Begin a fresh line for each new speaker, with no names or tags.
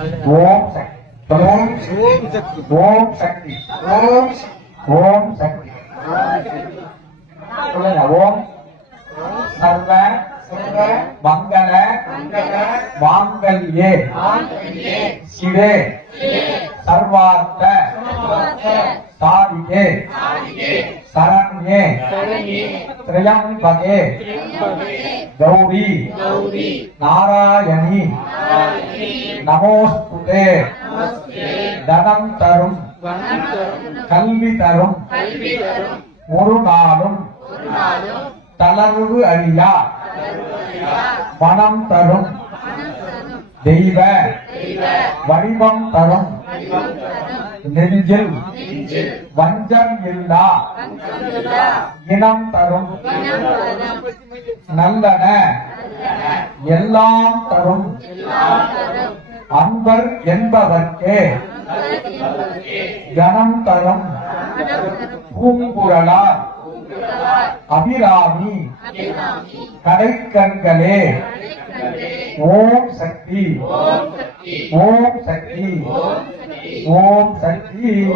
ஓம் சக்தி ஓம் சக்தி ஓம் சக்தி ஓம் ஓம் சக்தி சொல்லுங்க ஓம் சர்வ மங்கள மாங்கல்யே சிவே சர்வார்த்த சாதிகே சரண்யே திரையம்பகே கௌரி நாராயணி நமோஸ்துதே தனம் தரும். கல்வி தரும். ஒரு நாளும் தளர்வு அறியா மனம் தரும். தெய்வ. வடிவம் தரும். நெஞ்சில். வஞ்சம் இல்லா. இனம் தரும். நல்லன. எல்லாம் தரும். அன்பர் என்பவர்க்கே கனம் தரும் பூங்குழலார் அபிராமி. கடைக்கண்களே. ஓம் சக்தி. ஓம் சக்தி. ஓம் சக்தி.